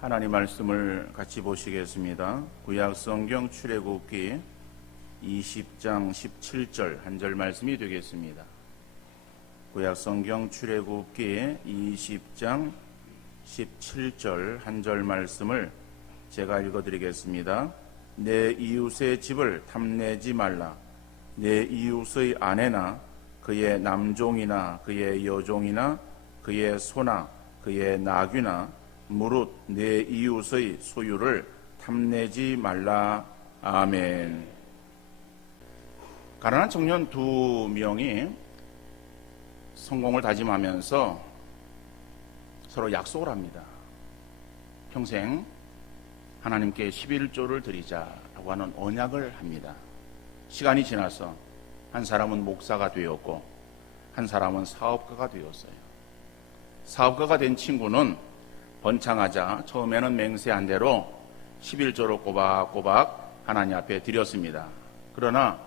하나님 말씀을 같이 보시겠습니다. 구약성경 출애굽기 20장 17절 한 절 말씀이 되겠습니다. 구약성경 출애굽기 20장 17절 한 절 말씀을 제가 읽어드리겠습니다. 내 이웃의 집을 탐내지 말라. 내 이웃의 아내나 그의 남종이나 그의 여종이나 그의 소나 그의 나귀나 무릇 내 이웃의 소유를 탐내지 말라. 아멘. 가난한 청년 두 명이 성공을 다짐하면서 서로 약속을 합니다. 평생 하나님께 11조를 드리자라고 하는 언약을 합니다. 시간이 지나서 한 사람은 목사가 되었고 한 사람은 사업가가 되었어요. 사업가가 된 친구는 번창하자 처음에는 맹세한 대로 11조를 꼬박꼬박 하나님 앞에 드렸습니다. 그러나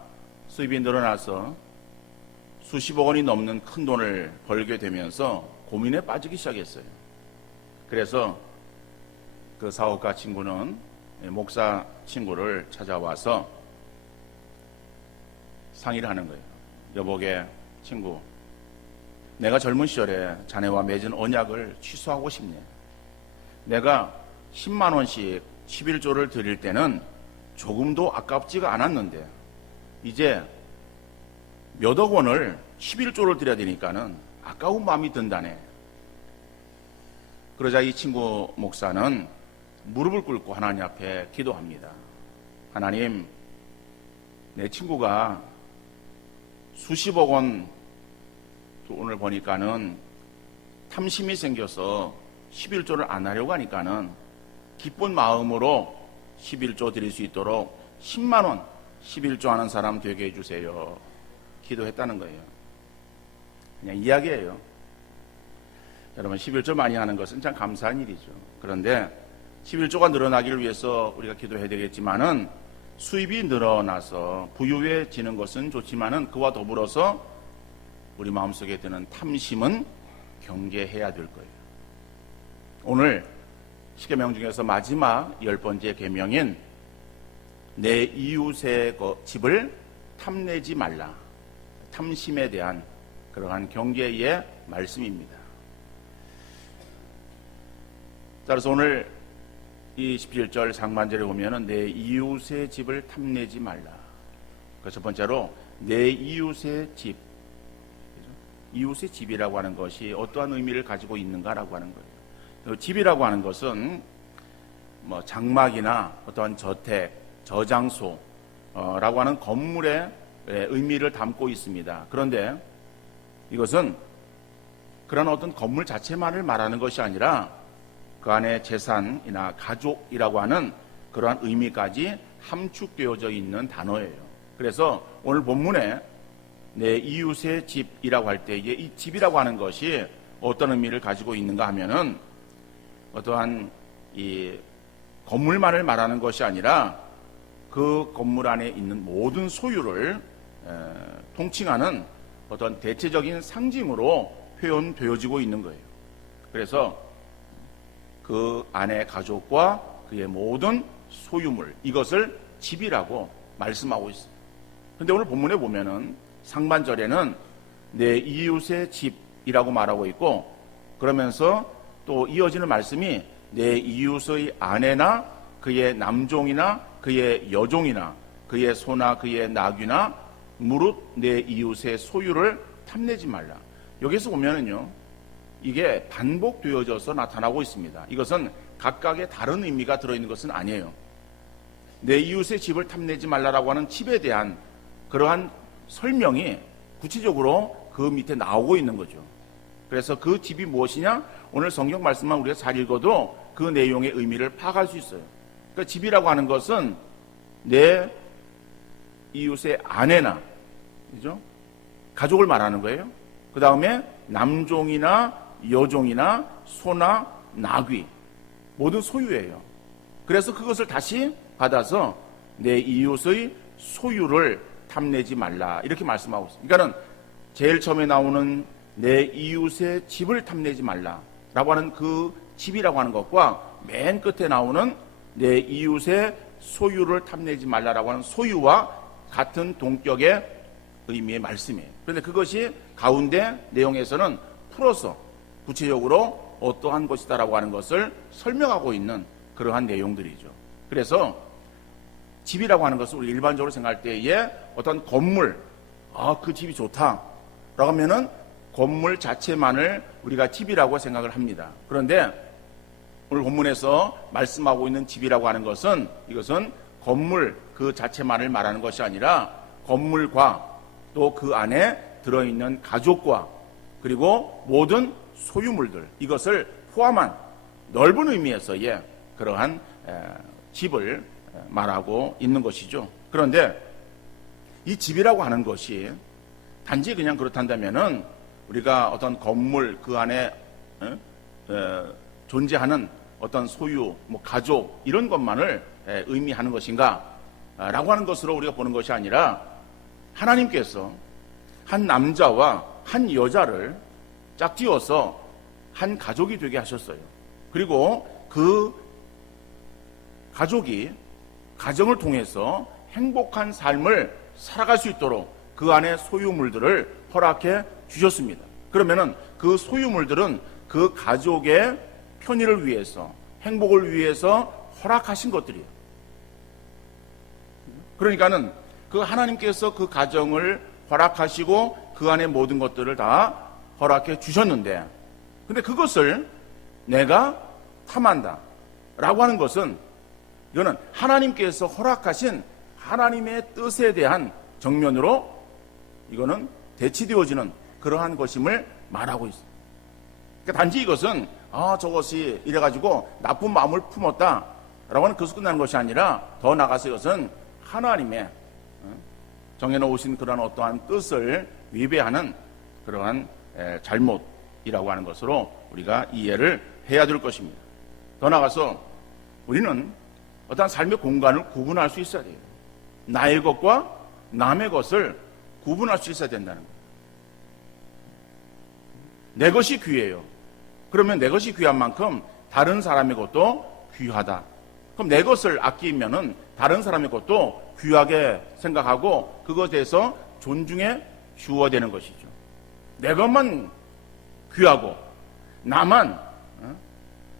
수입이 늘어나서 수십억 원이 넘는 큰 돈을 벌게 되면서 고민에 빠지기 시작했어요. 그래서 그 사업가 친구는 목사 친구를 찾아와서 상의를 하는 거예요. 여보게 친구, 내가 젊은 시절에 자네와 맺은 언약을 취소하고 싶네. 내가 10만 원씩 11조를 드릴 때는 조금도 아깝지가 않았는데 이제 몇억 원을 11조를 드려야 되니까는 아까운 마음이 든다네. 그러자 이 친구 목사는 무릎을 꿇고 하나님 앞에 기도합니다. 하나님, 내 친구가 수십억 원 돈을 버니까는 탐심이 생겨서 11조를 안 하려고 하니까는 기쁜 마음으로 11조 드릴 수 있도록 10만 원 11조 하는 사람 되게 해주세요. 기도했다는 거예요. 그냥 이야기예요. 여러분, 11조 많이 하는 것은 참 감사한 일이죠. 그런데 11조가 늘어나기를 위해서 우리가 기도해야 되겠지만은 수입이 늘어나서 부유해지는 것은 좋지만은 그와 더불어서 우리 마음속에 드는 탐심은 경계해야 될 거예요. 오늘 10계명 중에서 마지막 10번째 계명인 내 이웃의 집을 탐내지 말라. 탐심에 대한 그러한 경계의 말씀입니다. 따라서 오늘 이 17절 상반절에 보면은 내 이웃의 집을 탐내지 말라. 그 첫 번째로 내 이웃의 집. 이웃의 집이라고 하는 것이 어떠한 의미를 가지고 있는가라고 하는 거예요. 집이라고 하는 것은 뭐 장막이나 어떠한 저택, 저장소라고 하는 건물의 의미를 담고 있습니다. 그런데 이것은 그런 어떤 건물 자체만을 말하는 것이 아니라 그 안에 재산이나 가족이라고 하는 그러한 의미까지 함축되어져 있는 단어예요. 그래서 오늘 본문에 내 이웃의 집이라고 할 때에 이 집이라고 하는 것이 어떤 의미를 가지고 있는가 하면은 어떠한 이 건물만을 말하는 것이 아니라 그 건물 안에 있는 모든 소유를 통칭하는 어떤 대체적인 상징으로 표현되어지고 있는 거예요. 그래서 그 안에 가족과 그의 모든 소유물, 이것을 집이라고 말씀하고 있습니다. 그런데 오늘 본문에 보면은 상반절에는 내 이웃의 집이라고 말하고 있고, 그러면서 또 이어지는 말씀이 내 이웃의 아내나 그의 남종이나 그의 여종이나 그의 소나 그의 나귀나 무릇 내 이웃의 소유를 탐내지 말라. 여기서 보면은요, 이게 반복되어져서 나타나고 있습니다. 이것은 각각의 다른 의미가 들어있는 것은 아니에요. 내 이웃의 집을 탐내지 말라라고 하는 집에 대한 그러한 설명이 구체적으로 그 밑에 나오고 있는 거죠. 그래서 그 집이 무엇이냐? 오늘 성경 말씀만 우리가 잘 읽어도 그 내용의 의미를 파악할 수 있어요. 그러니까 집이라고 하는 것은 내 이웃의 아내나, 그죠? 가족을 말하는 거예요. 그 다음에 남종이나 여종이나 소나 나귀, 모든 소유예요. 그래서 그것을 다시 받아서 내 이웃의 소유를 탐내지 말라, 이렇게 말씀하고 있습니다. 그러니까는 제일 처음에 나오는 내 이웃의 집을 탐내지 말라 라고 하는 그 집이라고 하는 것과 맨 끝에 나오는 내 이웃의 소유를 탐내지 말라라고 하는 소유와 같은 동격의 의미의 말씀이에요. 그런데 그것이 가운데 내용에서는 풀어서 구체적으로 어떠한 것이다라고 하는 것을 설명하고 있는 그러한 내용들이죠. 그래서 집이라고 하는 것을 우리 일반적으로 생각할 때에 어떤 건물, 그 집이 좋다라고 하면은 건물 자체만을 우리가 집이라고 생각을 합니다. 그런데 오늘 본문에서 말씀하고 있는 집이라고 하는 것은 이것은 건물 그 자체만을 말하는 것이 아니라 건물과 또 그 안에 들어있는 가족과 그리고 모든 소유물들, 이것을 포함한 넓은 의미에서의 그러한 집을 말하고 있는 것이죠. 그런데 이 집이라고 하는 것이 단지 그냥 그렇단다면은 우리가 어떤 건물 그 안에 존재하는 어떤 소유, 가족 이런 것만을 의미하는 것인가 라고 하는 것으로 우리가 보는 것이 아니라 하나님께서 한 남자와 한 여자를 짝지어서 한 가족이 되게 하셨어요. 그리고 그 가족이 가정을 통해서 행복한 삶을 살아갈 수 있도록 그 안에 소유물들을 허락해 주셨습니다. 그러면은 그 소유물들은 그 가족의 편의를 위해서, 행복을 위해서 허락하신 것들이에요. 그러니까는 그 하나님께서 그 가정을 허락하시고 그 안에 모든 것들을 다 허락해 주셨는데, 근데 그것을 내가 탐한다 라고 하는 것은 이거는 하나님께서 허락하신 하나님의 뜻에 대한 정면으로 이거는 대치되어지는 그러한 것임을 말하고 있습니다. 그러니까 단지 이것은 저것이 이래가지고 나쁜 마음을 품었다 라고 하는 것으로 끝나는 것이 아니라 더 나아가서 이것은 하나님의 정해놓으신 그런 어떠한 뜻을 위배하는 그러한 잘못이라고 하는 것으로 우리가 이해를 해야 될 것입니다. 더 나아가서 우리는 어떠한 삶의 공간을 구분할 수 있어야 돼요. 나의 것과 남의 것을 구분할 수 있어야 된다는 거예요. 내 것이 귀해요. 그러면 내 것이 귀한 만큼 다른 사람의 것도 귀하다. 그럼 내 것을 아끼면은 다른 사람의 것도 귀하게 생각하고 그것에 대해서 존중해 주어야 되는 것이죠. 내 것만 귀하고 나만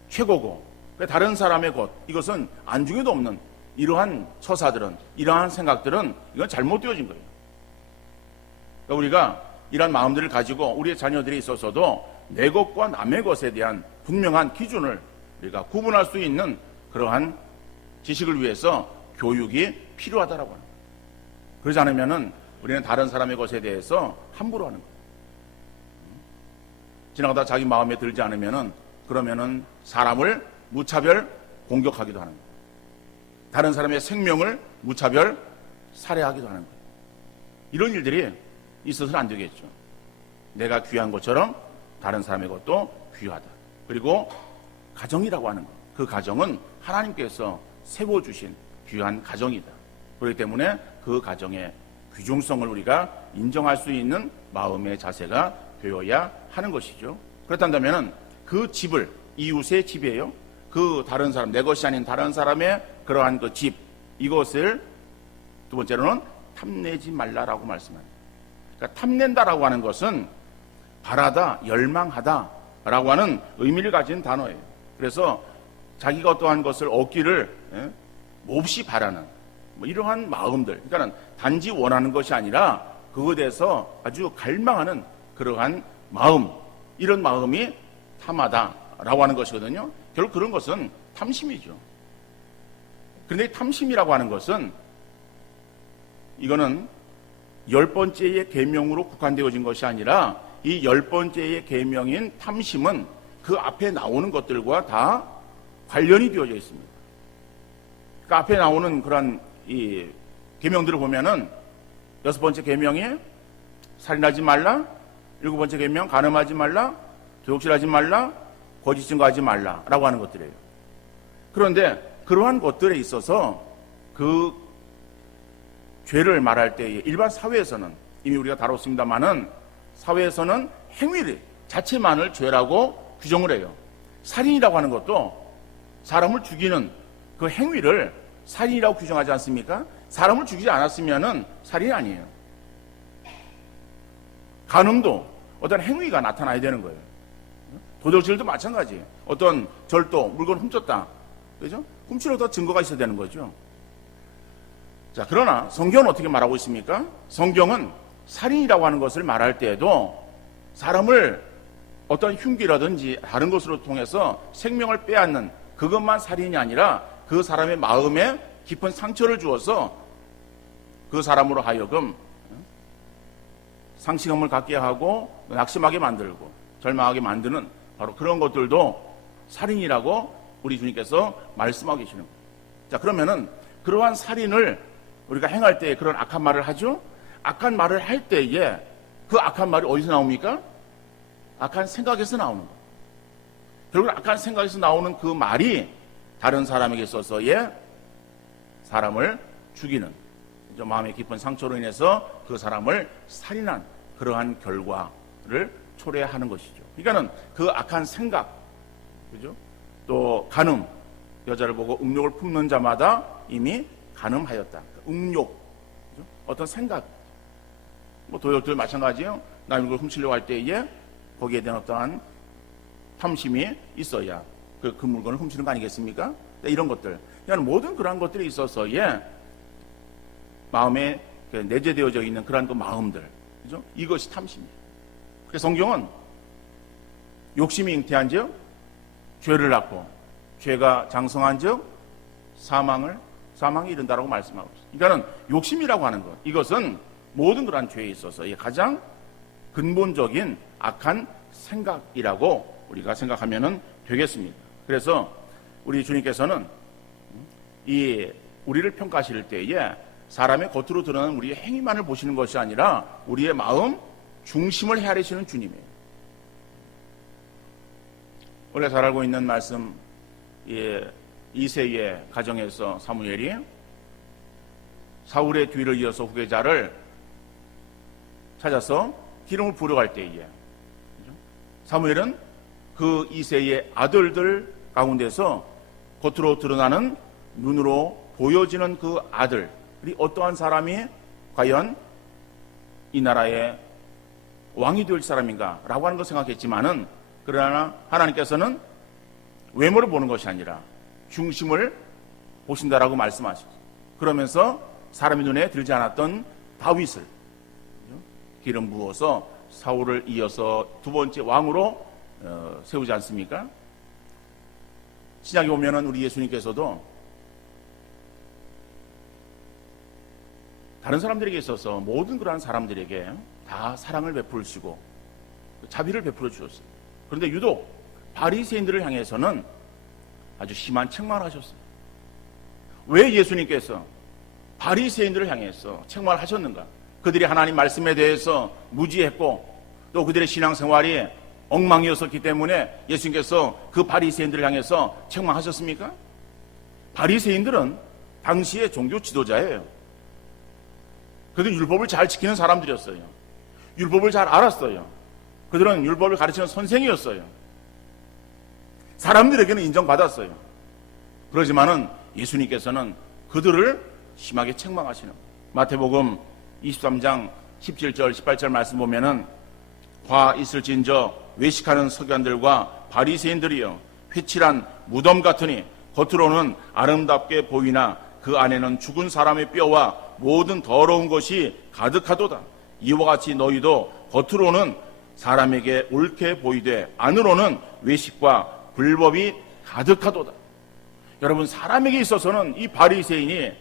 최고고 다른 사람의 것, 이것은 안중에도 없는 이러한 처사들은, 이러한 생각들은 이건 잘못되어진 거예요. 그러니까 우리가 이러한 마음들을 가지고 우리의 자녀들이 있어서도 내 것과 남의 것에 대한 분명한 기준을 우리가 구분할 수 있는 그러한 지식을 위해서 교육이 필요하다라고 하는 거예요. 그러지 않으면은 우리는 다른 사람의 것에 대해서 함부로 하는 거예요. 지나가다 자기 마음에 들지 않으면은 그러면은 사람을 무차별 공격하기도 하는 거예요. 다른 사람의 생명을 무차별 살해하기도 하는 거예요. 이런 일들이 있어서는 안 되겠죠. 내가 귀한 것처럼 다른 사람의 것도 귀하다. 그리고 가정이라고 하는 것, 그 가정은 하나님께서 세워주신 귀한 가정이다. 그렇기 때문에 그 가정의 귀중성을 우리가 인정할 수 있는 마음의 자세가 되어야 하는 것이죠. 그렇다면 그 집을, 이웃의 집이에요. 그 다른 사람, 내 것이 아닌 다른 사람의 그러한 그 집, 이것을 두 번째로는 탐내지 말라라고 말씀합니다. 그러니까 탐낸다라고 하는 것은 바라다, 열망하다라고 하는 의미를 가진 단어예요. 그래서 자기가 어떠한 것을 얻기를 몹시 바라는 이러한 마음들, 그러니까 단지 원하는 것이 아니라 그것에 대해서 아주 갈망하는 그러한 마음, 이런 마음이 탐하다라고 하는 것이거든요. 결국 그런 것은 탐심이죠. 그런데 탐심이라고 하는 것은 이거는 10번째의 계명으로 국한되어진 것이 아니라 이 10번째의 계명인 탐심은 그 앞에 나오는 것들과 다 관련이 되어져 있습니다. 그 앞에 나오는 그런 이 계명들을 보면은 6번째 계명이 살인하지 말라, 7번째 계명 간음하지 말라, 도둑질하지 말라, 거짓 증거하지 말라라고 하는 것들이에요. 그런데 그러한 것들에 있어서 그 죄를 말할 때 일반 사회에서는 이미 우리가 다뤘습니다만은 사회에서는 행위 자체만을 죄라고 규정을 해요. 살인이라고 하는 것도 사람을 죽이는 그 행위를 살인이라고 규정하지 않습니까? 사람을 죽이지 않았으면은 살인이 아니에요. 간음도 어떤 행위가 나타나야 되는 거예요. 도적질도 마찬가지예요. 어떤 절도, 물건 훔쳤다. 그죠? 훔치는 어떤 증거가 있어야 되는 거죠. 자, 그러나 성경은 어떻게 말하고 있습니까? 성경은 살인이라고 하는 것을 말할 때에도 사람을 어떤 흉기라든지 다른 것으로 통해서 생명을 빼앗는 그것만 살인이 아니라 그 사람의 마음에 깊은 상처를 주어서 그 사람으로 하여금 상실감을 갖게 하고 낙심하게 만들고 절망하게 만드는 바로 그런 것들도 살인이라고 우리 주님께서 말씀하고 계시는 거예요. 자, 그러면은 그러한 살인을 우리가 행할 때 그런 악한 말을 하죠. 악한 말을 할 때에 그 악한 말이 어디서 나옵니까? 악한 생각에서 나오는 거예요. 결국 악한 생각에서 나오는 그 말이 다른 사람에게 있어서의 사람을 죽이는 마음의 깊은 상처로 인해서 그 사람을 살인한 그러한 결과를 초래하는 것이죠. 그러니까는 그 악한 생각, 그죠? 또 간음, 여자를 보고 음욕을 품는 자마다 이미 간음하였다. 음욕, 그죠? 어떤 생각, 뭐 도적들 마찬가지예요. 남의 걸 훔치려고 할 때에 거기에 대한 어떠한 탐심이 있어야 그 물건을 훔치는 거 아니겠습니까? 이런 것들, 그러니까 모든 그러한 것들에 있어서의 마음에 내재되어져 있는 그러한 그 마음들, 그죠? 이것이 탐심이에요. 그래서 성경은 욕심이 잉태한즉 죄를 낳고 죄가 장성한즉 사망에 이른다라고 말씀하고 있습니다. 그러니까는 욕심이라고 하는 것, 이것은 모든 그러한 죄에 있어서 가장 근본적인 악한 생각이라고 우리가 생각하면 되겠습니다. 그래서 우리 주님께서는 이 우리를 평가하실 때에 사람의 겉으로 드러나는 우리의 행위만을 보시는 것이 아니라 우리의 마음 중심을 헤아리시는 주님이에요. 우리가 잘 알고 있는 말씀, 이새의 가정에서 사무엘이 사울의 뒤를 이어서 후계자를 찾아서 기름을 부으러 갈 때에 사무엘은 그 이새의 아들들 가운데서 겉으로 드러나는 눈으로 보여지는 그 아들이 어떠한 사람이 과연 이 나라의 왕이 될 사람인가 라고 하는 걸 생각했지만은, 그러나 하나님께서는 외모를 보는 것이 아니라 중심을 보신다라고 말씀하셨어요. 그러면서 사람의 눈에 들지 않았던 다윗을 기름 부어서 사울을 이어서 두 번째 왕으로 세우지 않습니까? 신약에 보면은 우리 예수님께서도 다른 사람들에게 있어서 모든 그러한 사람들에게 다 사랑을 베풀시고 자비를 베풀어 주셨어요. 그런데 유독 바리새인들을 향해서는 아주 심한 책망을 하셨어요. 왜 예수님께서 바리새인들을 향해서 책망을 하셨는가? 그들이 하나님 말씀에 대해서 무지했고 또 그들의 신앙생활이 엉망이었었기 때문에 예수님께서 그 바리새인들을 향해서 책망하셨습니까? 바리새인들은 당시의 종교 지도자예요. 그들은 율법을 잘 지키는 사람들이었어요. 율법을 잘 알았어요. 그들은 율법을 가르치는 선생이었어요. 사람들에게는 인정받았어요. 그러지만은 예수님께서는 그들을 심하게 책망하시는 거예요. 마태복음 23장 17절 18절 말씀 보면은 화 있을진저 외식하는 서기관들과 바리새인들이여 회칠한 무덤 같으니 겉으로는 아름답게 보이나 그 안에는 죽은 사람의 뼈와 모든 더러운 것이 가득하도다. 이와 같이 너희도 겉으로는 사람에게 옳게 보이되 안으로는 외식과 불법이 가득하도다. 여러분, 사람에게 있어서는 이 바리새인이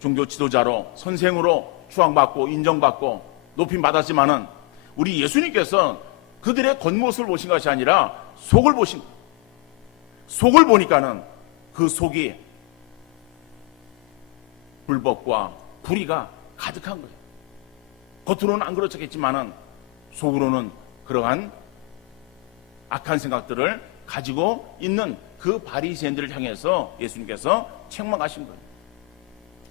종교 지도자로 선생으로 추앙받고 인정받고 높임받았지만은 우리 예수님께서 그들의 겉모습을 보신 것이 아니라 속을 보신 거예요. 속을 보니까는 그 속이 불법과 불의가 가득한 거예요. 겉으로는 안 그렇겠지만은 속으로는 그러한 악한 생각들을 가지고 있는 그 바리새인들을 향해서 예수님께서 책망하신 거예요.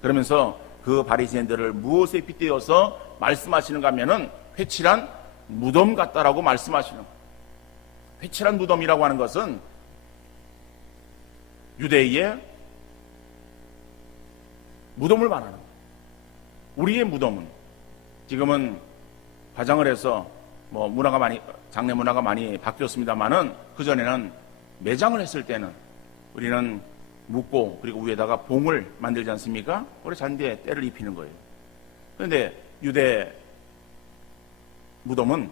그러면서 그 바리새인들을 무엇에 빗대어서 말씀하시는가 하면은 회칠한 무덤 같다라고 말씀하시는 거예요. 회칠한 무덤이라고 하는 것은 유대의 무덤을 말하는 거예요. 우리의 무덤은 지금은 화장을 해서 장례 문화가 많이 바뀌었습니다만은 그전에는 매장을 했을 때는 우리는 묻고 그리고 위에다가 봉을 만들지 않습니까? 우리 잔디에 때를 입히는 거예요. 그런데 유대 무덤은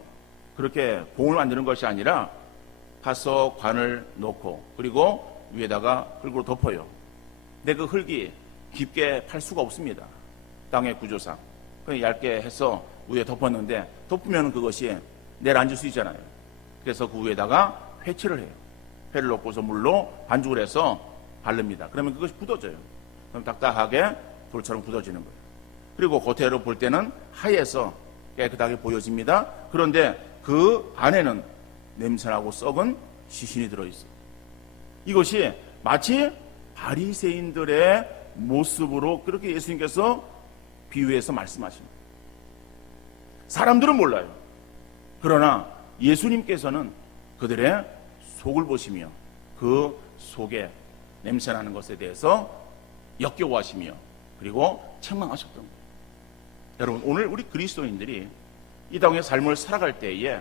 그렇게 봉을 만드는 것이 아니라 가서 관을 놓고 그리고 위에다가 흙으로 덮어요. 근데 그 흙이 깊게 팔 수가 없습니다. 땅의 구조상. 그냥 얇게 해서 위에 덮었는데 덮으면 그것이 내려앉을 수 있잖아요. 그래서 그 위에다가 회칠을 해요. 회를 넣고서 물로 반죽을 해서 바릅니다. 그러면 그것이 굳어져요. 그럼 딱딱하게 돌처럼 굳어지는 거예요. 그리고 겉으로 볼 때는 하얘서 깨끗하게 보여집니다. 그런데 그 안에는 냄새나고 썩은 시신이 들어있어요. 이것이 마치 바리새인들의 모습으로 그렇게 예수님께서 비유해서 말씀하시는 거예요. 사람들은 몰라요. 그러나 예수님께서는 그들의 속을 보시며 그 속에 냄새나는 것에 대해서 역겨워하시며 그리고 책망하셨던 거예요. 여러분, 오늘 우리 그리스도인들이 이 땅의 삶을 살아갈 때에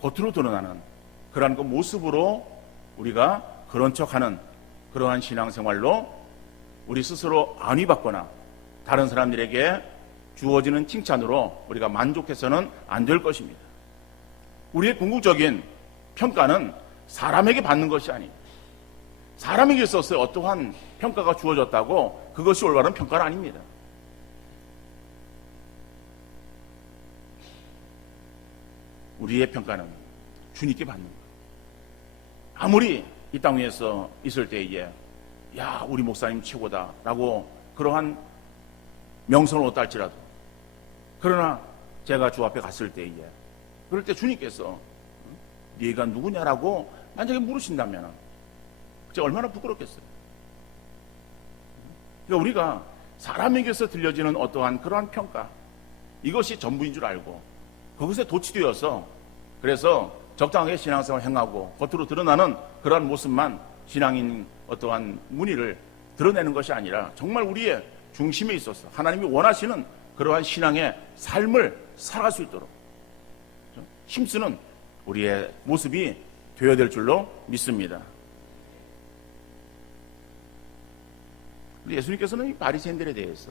겉으로 드러나는 그러한 그 모습으로 우리가 그런 척하는 그러한 신앙생활로 우리 스스로 안위받거나 다른 사람들에게 주어지는 칭찬으로 우리가 만족해서는 안 될 것입니다. 우리의 궁극적인 평가는 사람에게 받는 것이 아니에요. 사람에게 있어서 어떠한 평가가 주어졌다고 그것이 올바른 평가는 아닙니다. 우리의 평가는 주님께 받는 거예요. 아무리 이 땅 위에서 있을 때에 야, 우리 목사님 최고다 라고 그러한 명성을 얻다 할지라도, 그러나 제가 주 앞에 갔을 때에 그럴 때 주님께서 네가 누구냐라고 만약에 물으신다면 제가 얼마나 부끄럽겠어요. 그러니까 우리가 사람에게서 들려지는 어떠한 그러한 평가, 이것이 전부인 줄 알고 그것에 도취되어서 그래서 적당하게 신앙생활을 행하고 겉으로 드러나는 그러한 모습만 신앙인 어떠한 무늬를 드러내는 것이 아니라 정말 우리의 중심에 있어서 하나님이 원하시는 그러한 신앙의 삶을 살아갈 수 있도록 힘쓰는 우리의 모습이 되어야 될 줄로 믿습니다. 예수님께서는 이 바리새인들에 대해서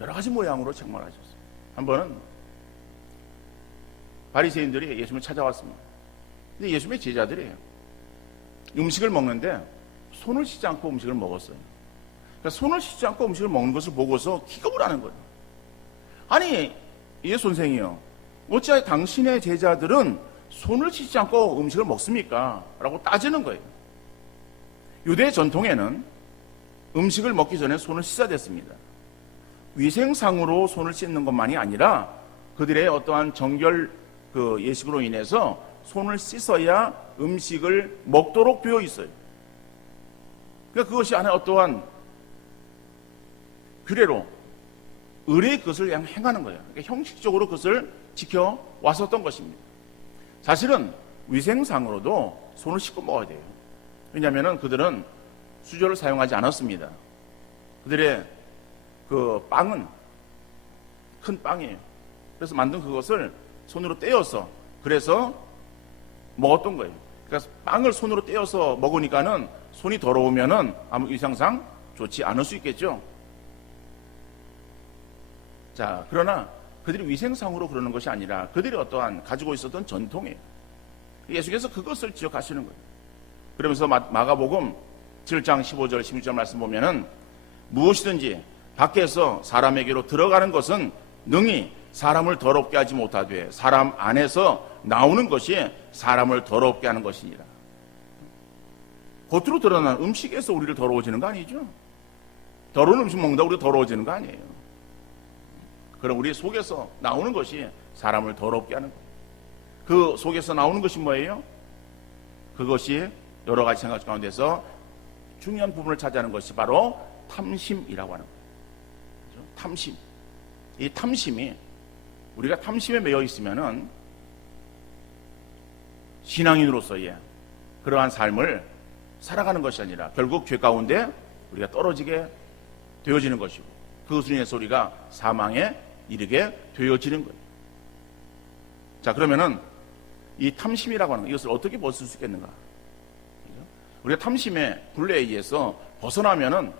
여러 가지 모양으로 책망하셨어요. 한 번은 바리새인들이 예수님을 찾아왔습니다. 근데 예수님의 제자들이에요. 음식을 먹는데 손을 씻지 않고 음식을 먹었어요. 그러니까 손을 씻지 않고 음식을 먹는 것을 보고서 기겁을 하는 거예요. 아니, 예 선생이요, 어찌하여 당신의 제자들은 손을 씻지 않고 음식을 먹습니까? 라고 따지는 거예요. 유대 전통에는 음식을 먹기 전에 손을 씻어야 됐습니다. 위생상으로 손을 씻는 것만이 아니라 그들의 어떠한 정결 예식으로 인해서 손을 씻어야 음식을 먹도록 되어 있어요. 그러니까 그것이 안에 어떠한 규례로 의례의 것을 그냥 행하는 거예요. 그러니까 형식적으로 그것을 지켜왔었던 것입니다. 사실은 위생상으로도 손을 씻고 먹어야 돼요. 왜냐하면 그들은 수저를 사용하지 않았습니다. 그들의 그 빵은 큰 빵이에요. 그래서 만든 그것을 손으로 떼어서 그래서 먹었던 거예요. 그러니까 빵을 손으로 떼어서 먹으니까는 손이 더러우면은 아무 위상상 좋지 않을 수 있겠죠. 자, 그러나 그들이 위생상으로 그러는 것이 아니라 그들이 어떠한 가지고 있었던 전통이에요. 예수께서 그것을 지적하시는 거예요. 그러면서 마가복음 7장 15절 16절 말씀 보면은 무엇이든지 밖에서 사람에게로 들어가는 것은 능히 사람을 더럽게 하지 못하되 사람 안에서 나오는 것이 사람을 더럽게 하는 것이니라. 겉으로 드러난 음식에서 우리를 더러워지는 거 아니죠? 더러운 음식 먹는다 우리가 더러워지는 거 아니에요. 그럼 우리 속에서 나오는 것이 사람을 더럽게 하는 거예요. 그 속에서 나오는 것이 뭐예요? 그것이 여러 가지 생각 가운데서 중요한 부분을 차지하는 것이 바로 탐심이라고 하는 거예요. 그렇죠? 탐심. 이 탐심이, 우리가 탐심에 매여 있으면은 신앙인으로서의 그러한 삶을 살아가는 것이 아니라 결국 죄 가운데 우리가 떨어지게 되어지는 것이고 그것으로 인해서 우리가 사망에 이르게 되어지는 거예요. 자, 그러면은 이 탐심이라고 하는 것, 이것을 어떻게 벗을 수 있겠는가? 우리가 탐심의 굴레에 의해서 벗어나면은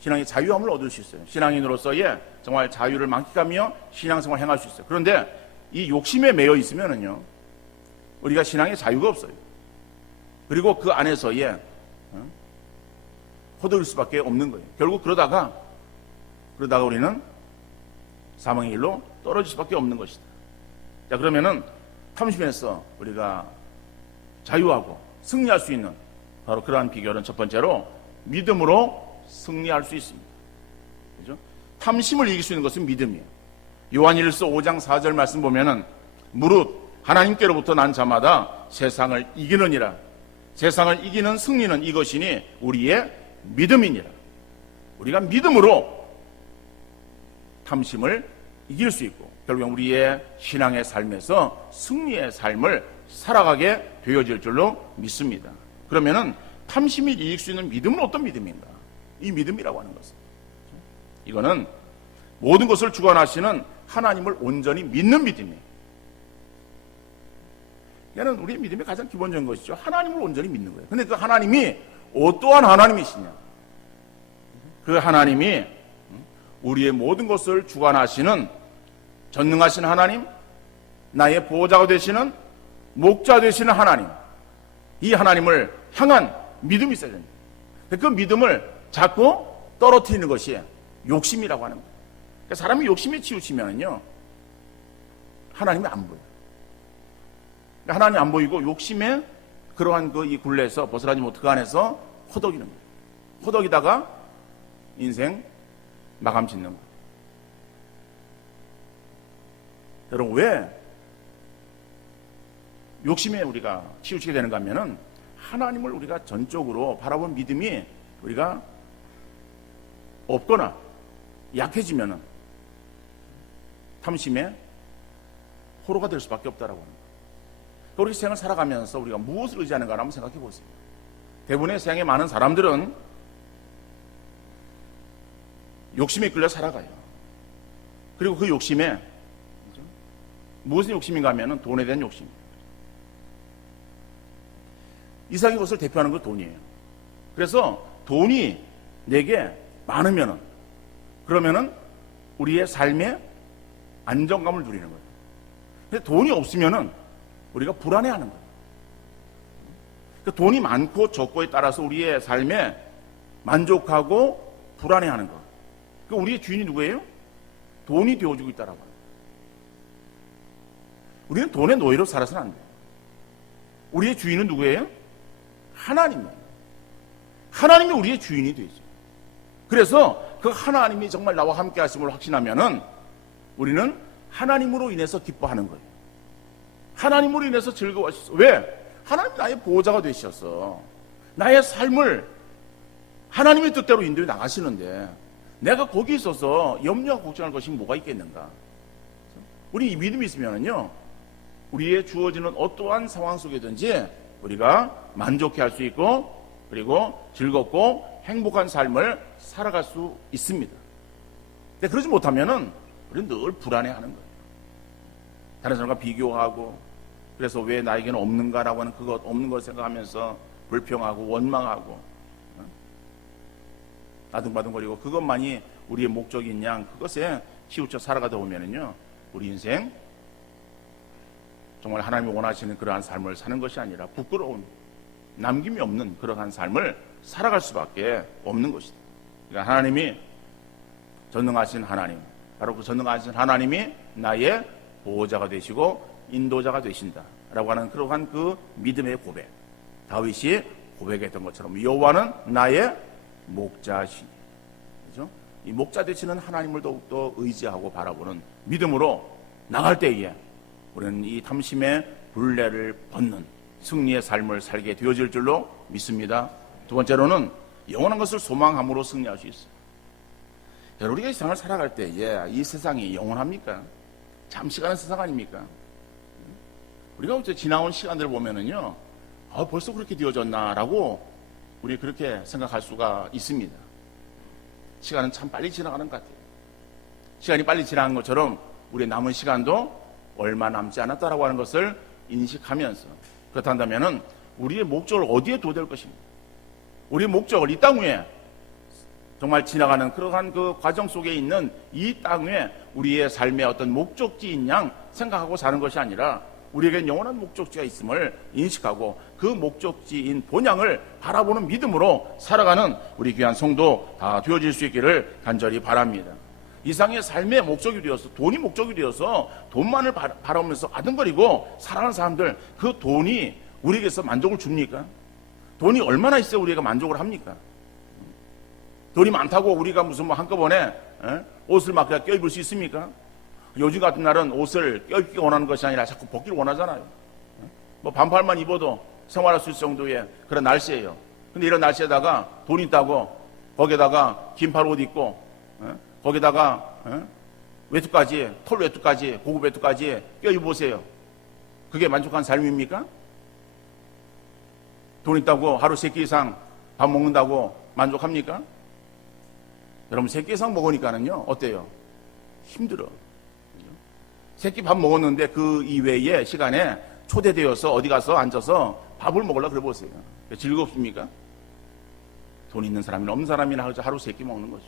신앙의 자유함을 얻을 수 있어요. 신앙인으로서의 정말 자유를 만끽하며 신앙생활을 행할 수 있어요. 그런데 이 욕심에 매여 있으면은요, 우리가 신앙의 자유가 없어요. 그리고 그 안에서의 허덕일 수밖에 없는 거예요. 결국 그러다가 우리는 사망의 길로 떨어질 수밖에 없는 것이다. 자, 그러면은 탐심에서 우리가 자유하고 승리할 수 있는 바로 그러한 비결은 첫 번째로 믿음으로 승리할 수 있습니다. 그죠? 탐심을 이길 수 있는 것은 믿음이에요. 요한일서 5장 4절 말씀 보면은 무릇 하나님께로부터 난 자마다 세상을 이기느니라. 세상을 이기는 승리는 이것이니 우리의 믿음이니라. 우리가 믿음으로 탐심을 이길 수 있고 결국 우리의 신앙의 삶에서 승리의 삶을 살아가게 되어질 줄로 믿습니다. 그러면은 탐심이 이길 수 있는 믿음은 어떤 믿음인가? 이 믿음이라고 하는 것은 이거는 모든 것을 주관하시는 하나님을 온전히 믿는 믿음이에요. 이거는 우리의 믿음의 가장 기본적인 것이죠. 하나님을 온전히 믿는 거예요. 근데 그 하나님이 어떠한 하나님이시냐? 그 하나님이 우리의 모든 것을 주관하시는 전능하신 하나님, 나의 보호자가 되시는 목자 되시는 하나님, 이 하나님을 향한 믿음이 있어야 됩니다. 그 믿음을 자꾸 떨어뜨리는 것이 욕심이라고 하는 거예요. 그러니까 사람이 욕심에 치우치면요 하나님이 안 보여요. 그러니까 하나님이 안 보이고 욕심에 그러한 이 굴레에서 벗어나지 못하고 그 안에서 허덕이는 거예요. 허덕이다가 인생 마감 짓는 거예요. 여러분, 왜 욕심에 우리가 치우치게 되는가 하면은 하나님을 우리가 전적으로 바라본 믿음이 우리가 없거나 약해지면은 탐심에 호로가 될 수밖에 없다라고 합니다. 우리 세상을 살아가면서 우리가 무엇을 의지하는가 한번 생각해 보세요. 대부분의 세상의 많은 사람들은 욕심에 끌려 살아가요. 그리고 그 욕심에 무엇의 욕심인가 하면 돈에 대한 욕심입니다. 이상의 것을 대표하는 건 돈이에요. 그래서 돈이 내게 많으면은 그러면은 우리의 삶에 안정감을 누리는 거예요. 근데 돈이 없으면은 우리가 불안해하는 거예요. 그러니까 돈이 많고 적고에 따라서 우리의 삶에 만족하고 불안해하는 거. 그러니까 우리의 주인이 누구예요? 돈이 되어주고 있다라고 합니다. 우리는 돈의 노예로 살아서는 안 돼요. 우리의 주인은 누구예요? 하나님이에요. 하나님이 우리의 주인이 되죠. 그래서 그 하나님이 정말 나와 함께 하심을 확신하면은 우리는 하나님으로 인해서 기뻐하는 거예요. 하나님으로 인해서 즐거워하셨어. 왜? 하나님이 나의 보호자가 되셔서 나의 삶을 하나님의 뜻대로 인도해 나가시는데 내가 거기 있어서 염려하고 걱정할 것이 뭐가 있겠는가? 우리 이 믿음이 있으면은요, 우리의 주어지는 어떠한 상황 속에든지 우리가 만족해 할 수 있고 그리고 즐겁고 행복한 삶을 살아갈 수 있습니다. 근데 그러지 못하면은 우리는 늘 불안해하는 거예요. 다른 사람과 비교하고 그래서 왜 나에게는 없는가라고 하는 그것 없는 걸 생각하면서 불평하고 원망하고 아둥바둥거리고 그것만이 우리의 목적인 양 그것에 치우쳐 살아가다 보면은요 우리 인생 정말 하나님이 원하시는 그러한 삶을 사는 것이 아니라 부끄러운 남김이 없는 그러한 삶을 살아갈 수밖에 없는 것이다. 그러니까 하나님이 전능하신 하나님, 바로 그 전능하신 하나님이 나의 보호자가 되시고 인도자가 되신다라고 하는 그러한 그 믿음의 고백, 다윗이 고백했던 것처럼 여호와는 나의 목자시니, 그렇죠? 이 목자 되시는 하나님을 더욱더 의지하고 바라보는 믿음으로 나갈 때에 우리는 이 탐심의 굴레를 벗는 승리의 삶을 살게 되어질 줄로 믿습니다. 두 번째로는 영원한 것을 소망함으로 승리할 수 있어요. 여러분, 우리가 이 세상을 살아갈 때에 이 세상이 영원합니까? 잠시 가는 세상 아닙니까? 우리가 이제 지나온 시간들을 보면은요, 벌써 그렇게 되어졌나라고 우리 그렇게 생각할 수가 있습니다. 시간은 참 빨리 지나가는 것 같아요. 시간이 빨리 지나간 것처럼 우리의 남은 시간도 얼마 남지 않았다라고 하는 것을 인식하면서, 그렇다면은 우리의 목적을 어디에 둬야 될 것입니까? 우리의 목적을 이 땅 위에 정말 지나가는 그러한 그 과정 속에 있는 이 땅 위에 우리의 삶의 어떤 목적지인 양 생각하고 사는 것이 아니라, 우리에겐 영원한 목적지가 있음을 인식하고 그 목적지인 본향을 바라보는 믿음으로 살아가는 우리 귀한 성도 다 되어질 수 있기를 간절히 바랍니다. 이상의 삶의 목적이 되어서, 돈이 목적이 되어서 돈만을 바라보면서 아등거리고 살아가는 사람들, 그 돈이 우리에게서 만족을 줍니까? 돈이 얼마나 있어야 우리가 만족을 합니까? 돈이 많다고 우리가 무슨 한꺼번에 옷을 막 껴입을 수 있습니까? 요즘 같은 날은 옷을 껴입기 원하는 것이 아니라 자꾸 벗기를 원하잖아요. 뭐 반팔만 입어도 생활할 수 있을 정도의 그런 날씨예요. 근데 이런 날씨에다가 돈 있다고 거기에다가 긴팔 옷 입고 거기다가 외투까지, 털 외투까지, 고급 외투까지 껴입으세요. 그게 만족한 삶입니까? 돈 있다고 하루 3끼 이상 밥 먹는다고 만족합니까? 여러분, 3끼 이상 먹으니까는요, 어때요? 힘들어. 3끼 밥 먹었는데 그 이외의 시간에 초대되어서 어디 가서 앉아서 밥을 먹으려고 그래 보세요. 즐겁습니까? 돈 있는 사람이나 없는 사람이나 하루 3끼 먹는 거죠.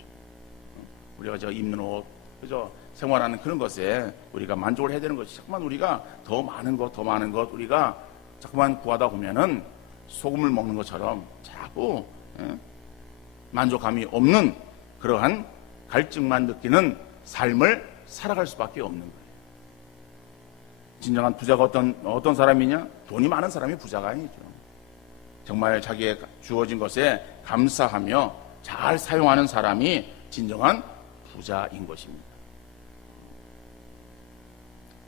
우리가 입는 옷, 그죠? 생활하는 그런 것에 우리가 만족을 해야 되는 것이, 자꾸만 우리가 더 많은 것 우리가 자꾸만 구하다 보면은 소금을 먹는 것처럼 자꾸 만족감이 없는 그러한 갈증만 느끼는 삶을 살아갈 수밖에 없는 거예요. 진정한 부자가 어떤 사람이냐? 돈이 많은 사람이 부자가 아니죠. 정말 자기의 주어진 것에 감사하며 잘 사용하는 사람이 진정한 부자인 것입니다.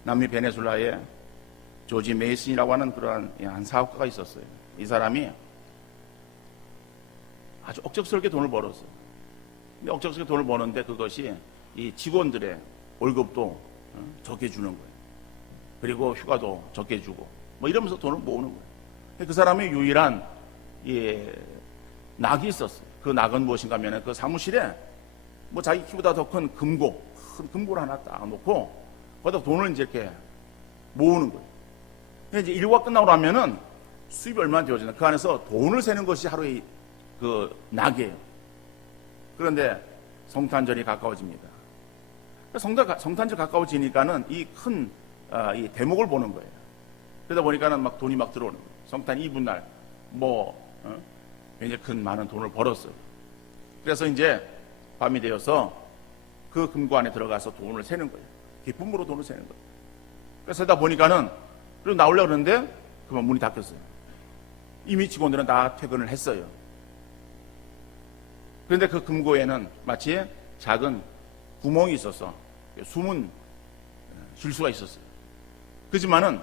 남미 베네수엘라에 조지 메이슨이라고 하는 그러한 한 사업가가 있었어요. 이 사람이 아주 억척스럽게 돈을 벌었어요. 근데 억척스럽게 돈을 버는데 그것이 이 직원들의 월급도 적게 주는 거예요. 그리고 휴가도 적게 주고 뭐 이러면서 돈을 모으는 거예요. 그 사람의 유일한 낙이 있었어요. 그 낙은 무엇인가 하면 그 사무실에 뭐 자기 키보다 더 큰 큰 금고를 하나 딱 놓고 거기다 돈을 이제 이렇게 모으는 거예요. 근데 이제 일과 끝나고 나면은 수입이 얼마나 되어지나 그 안에서 돈을 세는 것이 하루의 그 낙이에요. 그런데 성탄절이 가까워집니다. 성탄절 가까워지니까는 이 큰 이 대목을 보는 거예요. 그러다 보니까는 막 돈이 막 들어오는 거예요. 성탄 이브날 굉장히 큰 많은 돈을 벌었어요. 그래서 이제 밤이 되어서 그 금고 안에 들어가서 돈을 세는 거예요. 기쁨으로 돈을 세는 거예요. 그래서 하다 보니까는 그리고 나오려고 그러는데 그만 문이 닫혔어요. 이미 직원들은 다 퇴근을 했어요. 그런데 그 금고에는 마치 작은 구멍이 있어서 숨은 쉴 수가 있었어요. 그렇지만은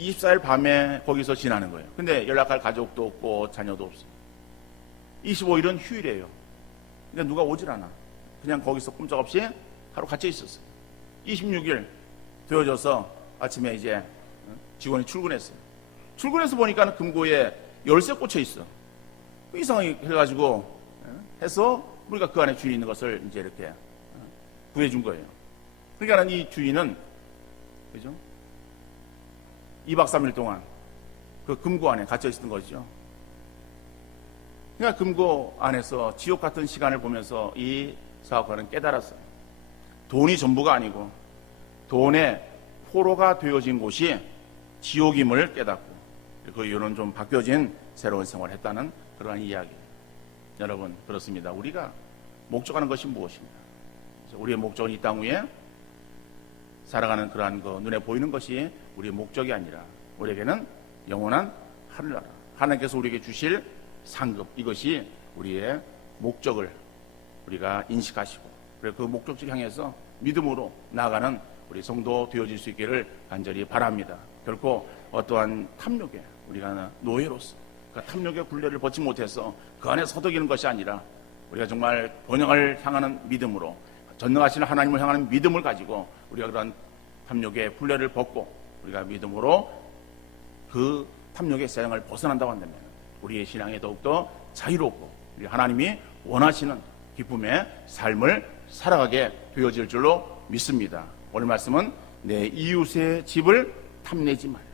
24일 밤에 거기서 지나는 거예요. 근데 연락할 가족도 없고 자녀도 없어요. 25일은 휴일이에요. 근데 누가 오질 않아. 그냥 거기서 꼼짝없이 하루 갇혀 있었어요. 26일 되어져서 아침에 이제 직원이 출근했어요. 출근해서 보니까 금고에 열쇠 꽂혀 있어. 이상하게 해가지고 해서 우리가 그 안에 주인이 있는 것을 이제 이렇게 구해준 거예요. 그러니까 이 주인은 그죠? 2박 3일 동안 그 금고 안에 갇혀 있었던 거죠. 그러니까 금고 안에서 지옥 같은 시간을 보면서 이 사업가는 깨달았어요. 돈이 전부가 아니고 돈의 포로가 되어진 곳이 지옥임을 깨닫고 그 이유는 좀 바뀌어진 새로운 생활을 했다는 그러한 이야기예요. 여러분, 그렇습니다. 우리가 목적하는 것이 무엇입니까? 우리의 목적은 이 땅 위에 살아가는 그러한 거 눈에 보이는 것이 우리의 목적이 아니라 우리에게는 영원한 하늘나라, 하나님께서 우리에게 주실 상급, 이것이 우리의 목적을 우리가 인식하시고 그리고 그 목적지를 향해서 믿음으로 나아가는 우리 성도 되어질 수 있기를 간절히 바랍니다. 결코 어떠한 탐욕에 우리가 노예로서 그 탐욕의 굴레를 벗지 못해서 그 안에 서덕이는 것이 아니라 우리가 정말 번영을 향하는 믿음으로 전능하시는 하나님을 향하는 믿음을 가지고 우리가 그런 탐욕의 굴레를 벗고 우리가 믿음으로 그 탐욕의 세상을 벗어난다고 한다면 우리의 신앙이 더욱더 자유롭고 하나님이 원하시는 기쁨의 삶을 살아가게 되어질 줄로 믿습니다. 오늘 말씀은 내 이웃의 집을 탐내지 말라.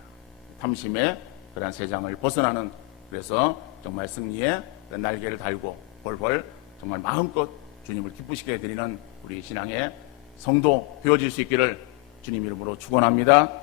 탐심의 그런 세상을 벗어나는, 그래서 정말 승리의 날개를 달고 벌벌 정말 마음껏 주님을 기쁘시게 해드리는 우리 신앙의 성도 되어질 수 있기를 주님 이름으로 축원합니다.